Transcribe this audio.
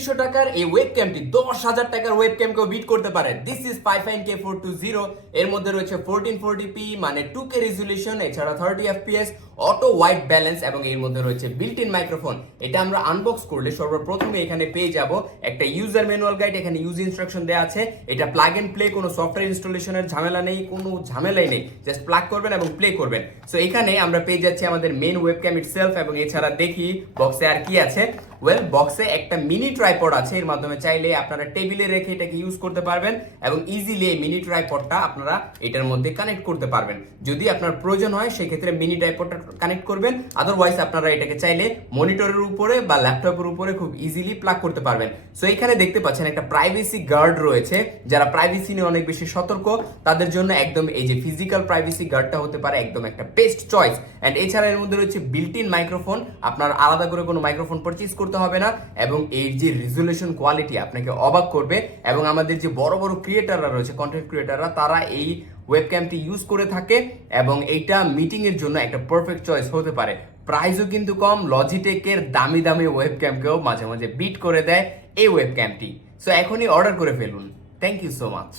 পঁয়ত্রিশশো টাকার এই ওয়েব ক্যামটি দশ হাজার টাকার ওয়েব ক্যামকেও বিট করতে পারে। This is five fine K four two zero এর মধ্যে রয়েছে ফোরটিন ফোরটি পি মানে টু কে রেজুলেশন এছাড়া thirty FPS auto white balance এবং এর মধ্যে রয়েছে বিল্ট ইন মাইক্রোফোন এটা আমরা আনবক্স করলে সর্বপ্রথমে এখানে পেয়ে যাব একটা ইউজার ম্যানুয়াল গাইড এখানে ইউজ ইনস্ট্রাকশন দেওয়া আছে। এটা প্লাগ এন্ড প্লে কোনো সফটওয়্যার ইনস্টলেশনের ঝামেলা নেই, কোনো ঝামেলাই নেই। জাস্ট প্লাগ করবেন এবং প্লে করবেন। সো এখানে আমরা পেয়ে যাচ্ছি আমাদের মেন ওয়েবক্যাম ইটসেলফ এবং এছাড়া দেখি বক্সে আর কি আছে। ওয়েল বক্সে একটা মিনি ট্রাইপড আছে, এর মাধ্যমে চাইলে আপনারা টেবিলে রেখে এটাকে ইউজ করতে পারবেন এবং ইজিলি এই মিনি ট্রাইপডটা আপনারা এটার মধ্যে কানেক্ট করতে পারবেন। যদি আপনার প্রয়োজন হয় সেই ক্ষেত্রে মিনি ট্রাইপডটা কানেক্ট করবেন আদারওয়াইজ আপনারা এটাকে চাইলে মনিটরের উপরে বা ল্যাপটপের উপরে খুব ইজিলি প্লাগ করতে পারবেন। সো এখানে দেখতে পাচ্ছেন একটা প্রাইভেসি গার্ড রয়েছে। যারা প্রাইভেসি নিয়ে অনেক বেশি সতর্ক, তাদের জন্য একদম এই যে ফিজিক্যাল প্রাইভেসি গার্ডটা হতে পারে একদম একটা বেস্ট চয়েস অ্যান্ড এছাড়া এর মধ্যে রয়েছে বিল্ট ইন মাইক্রোফোন আপনার আলাদা করে কোনো মাইক্রোফোন পারচেজ করতে হবে না এবং এর যে রেজুলেশন কোয়ালিটি আপনাকে অবাক করবে এবং আমাদের যে বড় বড় ক্রিয়েটাররা রয়েছে কন্টেন্ট ক্রিয়েটাররা তারা এই ওয়েবক্যামটি ইউজ করে থাকে এবং এইটা মিটিং এর জন্য একটা পারফেক্ট চয়েস হতে পারে। প্রাইসও কিন্তু কম লজিটেকের দামি দামি ওয়েবক্যামকেও মাঝে মাঝে বিট করে দেয় এই ওয়েবক্যামটি সো এখনই অর্ডার করে ফেলুন। Thank you so much